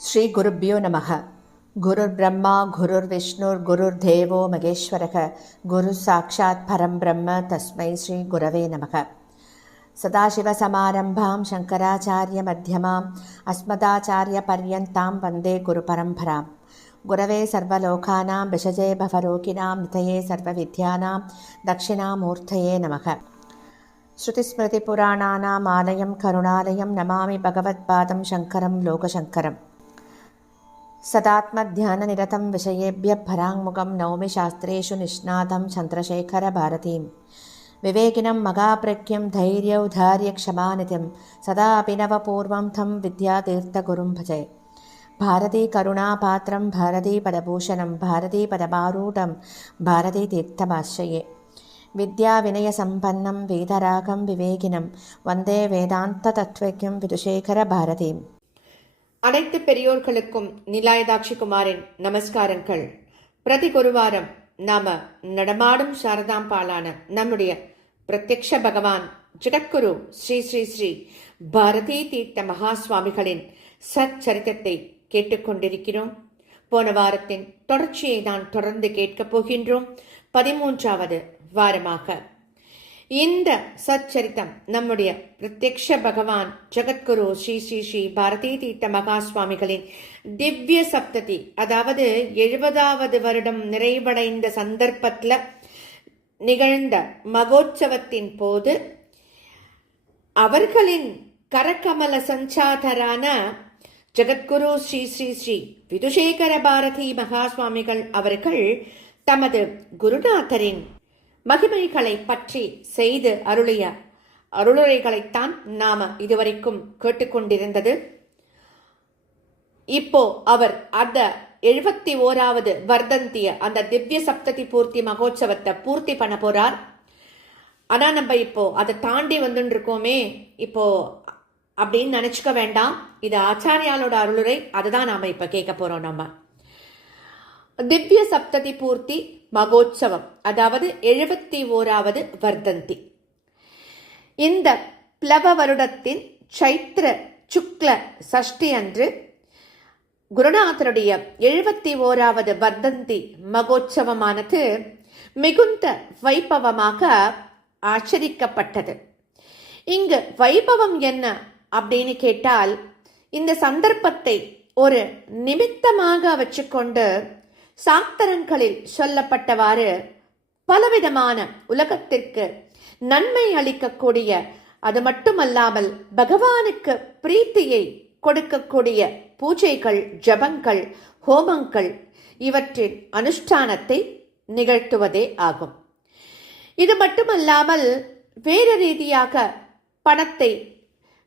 ஸ்ரீ குருப்யோ நமக. குருர் பிரம்மா குருர் விஷ்ணுர் குருர் தேவோ மகேஸ்வரக குரு சாட்சாத் பரம் பிரம்ம தஸ்மை ஸ்ரீ குரவே நமக. சதாசிவசமாரம்பாம் சங்கராச்சாரிய மத்தியமாம் அஸ்மதாச்சாரிய பர்யந்தாம் வந்தே குரு பரம்பராம். குரவே சர்வலோகானாம் விஷஜே பவரோகிணாம் நிதயே சர்வவித்யானாம் தட்சிணாமூர்த்தயே நமக. ஸ்ருதிஸ்மிருதிபுராணானாம் ஆலயம் கருணாலயம் நமாமி பகவத்பாதம் சங்கரம் லோகசங்கரம். सदात्मध्याननिरतं विषयेभ्यः पराङ्मुखं नौमि शास्त्रेषु निष्णातं चन्द्रशेखरभारतीं. विवेकिनं मगाप्रज्ञं धैर्यौधार्यक्षमानिधिं सदा अभिनवपूर्वं तं विद्यातीर्थगुरुं भजे. भारतीकरुणापात्रं भारतीपदभूषणं भारतीपदमारूढं भारतीतीर्थमाश्रये. विद्याविनयसम्पन्नं वेदरागं विवेकिनं वन्दे वेदान्ततत्त्वज्ञं विदुशेखरभारतीम्. அனைத்து பெரியோர்களுக்கும் நிலாயதாட்சி குமாரின் நமஸ்காரங்கள். பிரதி குருவாரம் நாம நடமாடும் சாரதாம்பாலான நம்முடைய பிரத்யக்ஷ பகவான் ஜெகத்குரு ஸ்ரீ ஸ்ரீ ஸ்ரீ பாரதி தீர்த்த மகா சுவாமிகளின் சச்சரித்தத்தை கேட்டுக்கொண்டிருக்கிறோம். போன வாரத்தின் தொடர்ச்சியை தான் தொடர்ந்து கேட்கப் போகின்றோம். 13வது வாரமாக இந்த சச்சரித்தம் நம்முடைய பிரத்யக்ஷ பகவான் ஜெகத்குரு ஸ்ரீ ஸ்ரீ ஸ்ரீ பாரதி தீர்த்த மகா சுவாமிகளின் திவ்ய சப்ததி, அதாவது 70வது வருடம் நிறைவடைந்த சந்தர்ப்பத்தில் நிகழ்ந்த மகோற்சவத்தின் போது அவர்களின் கரகமல சஞ்சாதரான ஜெகத்குரு ஸ்ரீ ஸ்ரீ ஸ்ரீ விதுஷேகர பாரதி மகா சுவாமிகள் அவர்கள் தமது குருநாதரின் மகிமைகளை பற்றி செய்து அருளிய அருளுரைகளைத்தான் நாம இதுவரைக்கும் கேட்டுக்கொண்டிருந்தது. இப்போ அவர் அந்த 71வது வர்தந்திய அந்த திவ்ய சப்ததி பூர்த்தி மகோத்சவத்தை பூர்த்தி பண்ண போறார். ஆனா நம்ம இப்போ அதை தாண்டி வந்துட்டு இருக்கோமே இப்போ அப்படின்னு நினைச்சுக்க வேண்டாம். இது ஆச்சாரியாலோட அருளுரை, அதுதான் நாம இப்ப கேட்க போறோம். நம்ம திவ்ய சப்ததி பூர்த்தி மகோத்சவம், அதாவது 71வது வர்தந்தி. இந்த பிளவ வருடத்தின் சைத்திர சுக்ல சஷ்டி அன்று குருநாதருடைய 71வது வர்தந்தி மகோத்சவமானது மிகுந்த வைபவமாக ஆச்சரிக்கப்பட்டது. இங்கு வைபவம் என்ன அப்படின்னு கேட்டால், இந்த சந்தர்ப்பத்தை ஒரு நிமித்தமாக வச்சுக்கொண்டு சாஸ்திரங்களில் சொல்லப்பட்டவாறு பலவிதமான உலகத்திற்கு நன்மை அளிக்கக்கூடிய, அது மட்டுமல்லாமல் பகவானுக்கு பிரீத்தியை கொடுக்கக்கூடிய பூஜைகள், ஜபங்கள், ஹோமங்கள் இவற்றின் அனுஷ்டானத்தை நிகழ்த்துவதே ஆகும். இது மட்டுமல்லாமல் வேறு ரீதியாக பணத்தை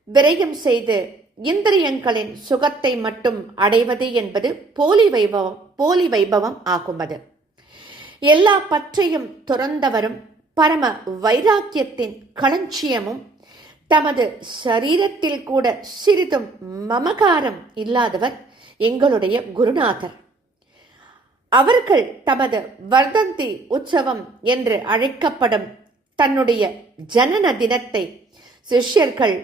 விரயம் செய்து இந்திரியங்களின் சுகத்தை மட்டும் அடைவது என்பது போலி வைபவம் ஆகும். அது எல்லா பற்றையும் துறந்தவரும் பரம வைராக்கியத்தின் களஞ்சியமும் தமது சரீரத்தில் கூட சிறிதும் மமகாரம் இல்லாதவர் எங்களுடைய குருநாதர். அவர்கள் தமது வர்தந்தி உற்சவம் என்று அழைக்கப்படும் ஜனன தினத்தை சிஷ்யர்கள்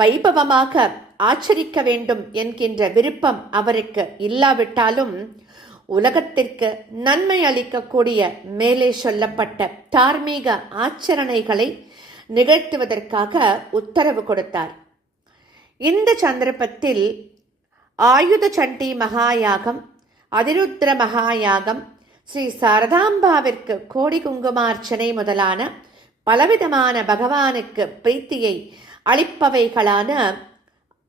வைபவமாக ஆச்சரிக்க வேண்டும் என்கின்ற விருப்பம் அவருக்கு இல்லாவிட்டாலும், உலகத்திற்கு நன்மை அளிக்கக்கூடிய மேலே சொல்லப்பட்ட தார்மீக ஆச்சரணைகளை நிகழ்த்துவதற்காக உத்தரவு கொடுத்தார். இந்த சந்தர்ப்பத்தில் ஆயுத சண்டி மகாயாகம், அதிருத்ர மகாயாகம், ஸ்ரீ சாரதாம்பாவிற்கு கோடி குங்குமார்ச்சனை முதலான பலவிதமான பகவானுக்கு பிரீத்தியை அளிப்பவைகளான,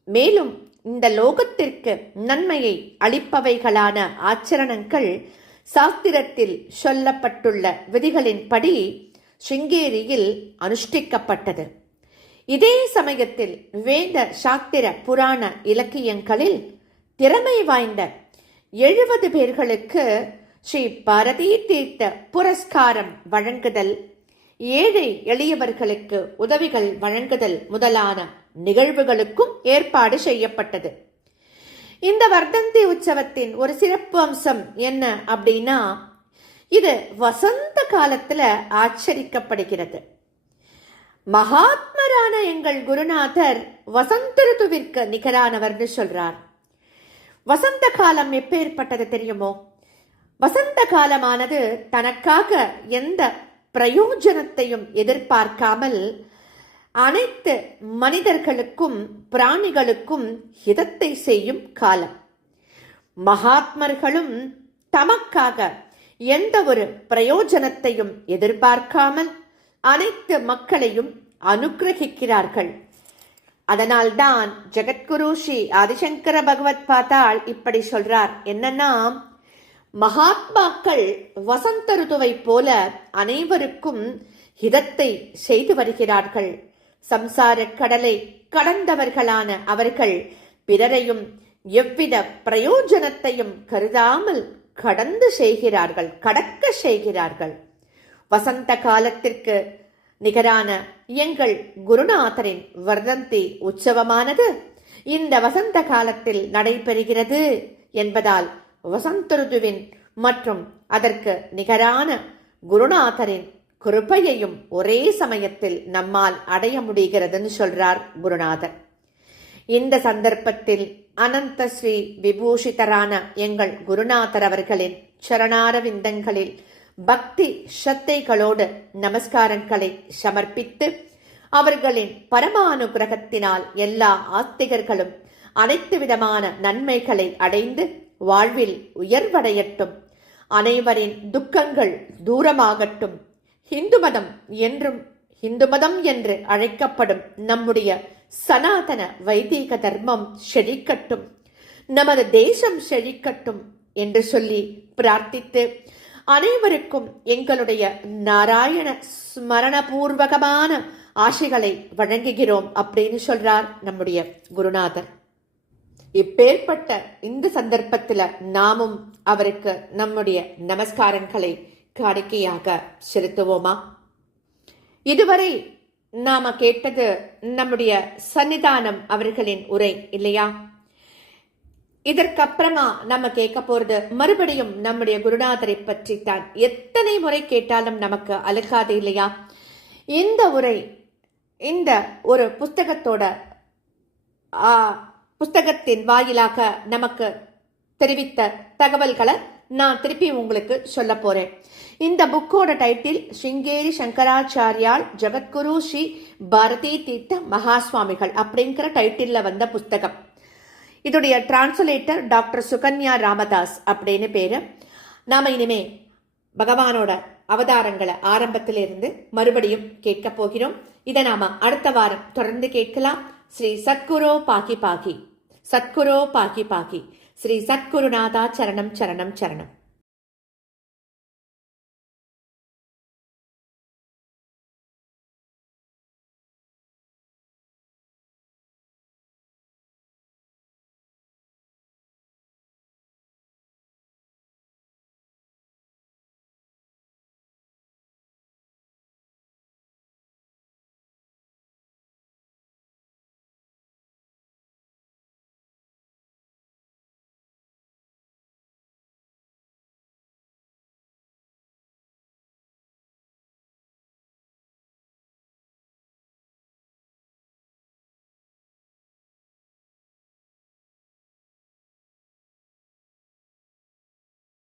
மேலும் இந்த லோகத்திற்கு நன்மையை அளிப்பவைகளான ஆச்சரணங்கள் சாஸ்திரத்தில் சொல்லப்பட்டுள்ள விதிகளின்படி சிங்கேரியில் அனுஷ்டிக்கப்பட்டது. இதே சமயத்தில் வேத சாஸ்திர புராண இலக்கியங்களில் திறமை வாய்ந்த 70 பேர்களுக்கு ஸ்ரீ பாரதி தீர்த்த புரஸ்காரம் வழங்குதல், ஏழை எளியவர்களுக்கு உதவிகள் வழங்குதல் முதலான நிகழ்வுகளுக்கும் ஏற்பாடு செய்யப்பட்டது. இந்த வர்தந்தி உற்சவத்தின் ஒரு சிறப்பு அம்சம் என்ன அப்படின்னா, இது வசந்த காலத்துல ஆச்சரிக்கப்படுகிறது. மகாத்மரான எங்கள் குருநாதர் வசந்த ருத்துவிற்கு நிகரானவர்னு சொல்றார். வசந்த காலம் எப்பேற்பட்டது தெரியுமோ? வசந்த காலமானது தனக்காக எந்த பிரயோஜனத்தையும் எதிர்பார்க்காமல் அனைத்து மனிதர்களுக்கும் பிராணிகளுக்கும் ஹிதத்தை செய்யும் காலம். மகாத்மர்களும் தமக்காக எந்த ஒரு பிரயோஜனத்தையும் எதிர்பார்க்காமல் அனைத்து மக்களையும் அனுக்கிரகிக்கிறார்கள். அதனால்தான் ஜெகத்குரு ஸ்ரீ ஆதிசங்கர பகவத் பாதாள் இப்படி சொல்றார். என்னன்னா, மகாத்மாக்கள் வசந்த ருதுவை போல அனைவருக்கும் ஹிதத்தை செய்து வருகிறார்கள். சம்சார கடலை கடந்தவர்களான அவர்கள் பிறரையும் எவ்வித பிரயோஜனத்தையும் கருதாமல் கடந்து செய்கிறார்கள், கடக்க செய்கிறார்கள். வசந்த காலத்திற்கு நிகரான எங்கள் குருநாதரின் வர்தந்தி உற்சவமானது இந்த வசந்த காலத்தில் நடைபெறுகிறது என்பதால் வசந்த ருதுவின் மற்றும் அதற்கு நிகரான குருநாதரின் கிருபையையும் ஒரே சமயத்தில் நம்மால் அடைய முடிகிறதுன்னு சொல்றார் குருநாதர். இந்த சந்தர்ப்பத்தில் அனந்த ஸ்ரீ விபூஷிதரான எங்கள் குருநாதர் அவர்களின் சரணாரவிந்தங்களில் பக்தி ஸ்ரத்தைகளோடு நமஸ்காரங்களை சமர்ப்பித்து அவர்களின் பரமானுகிரகத்தினால் எல்லா ஆஸ்திகர்களும் அனைத்து விதமான நன்மைகளை அடைந்து வாழ்வில் உயர்வடையட்டும், அனைவரின் துக்கங்கள் தூரமாகட்டும், இந்து மதம் என்றும் இந்து மதம் என்று அழைக்கப்படும் நம்முடைய சனாதன வைதீக தர்மம் செழிக்கட்டும், நமது தேசம் செழிக்கட்டும் என்று சொல்லி பிரார்த்தித்து அனைவருக்கும் எங்களுடைய நாராயண ஸ்மரணபூர்வகமான ஆசைகளை வழங்குகிறோம் அப்படின்னு சொல்றார் நம்முடைய குருநாதர். இப்பேற்பட்ட இந்த சந்தர்ப்பத்தில் நாமும் அவருக்கு நம்முடைய நமஸ்காரங்களை காணிக்கையாக செலுத்துவோமா? இதுவரை நாம கேட்டது நம்முடைய சன்னிதானம் அவர்களின் உரை இல்லையா? இதற்கப்புறமா நம்ம கேட்க போறது மறுபடியும் நம்முடைய குருநாதரை பற்றி தான். எத்தனை முறை கேட்டாலும் நமக்கு அழுக்காது இல்லையா? இந்த உரை இந்த ஒரு புஸ்தகத்தின் வாயிலாக நமக்கு தெரிவித்த தகவல்களை நான் திருப்பி உங்களுக்கு சொல்ல போறேன். இந்த புக்கோட டைட்டில் ஸ்ருங்கேரி சங்கராச்சாரியால் ஜெகத்குரு ஸ்ரீ பாரதி தீர்த்த மகாஸ்வாமிகள் அப்படிங்கிற டைட்டில்ல வந்த புஸ்தகம். இதோடைய டிரான்ஸ்லேட்டர் டாக்டர் சுகன்யா ராமதாஸ் அப்படின்னு பேரு. நாம இனிமே பகவானோட அவதாரங்களை ஆரம்பத்திலிருந்து மறுபடியும் கேட்க போகிறோம். இதை நாம அடுத்த வாரம் தொடர்ந்து கேட்கலாம். ஸ்ரீ சத்குரோ பாகி பாகி, சத்குரோ பாகி பாகி, ஸ்ரீ சத்குருநாதா சரணம் சரணம் சரணம்.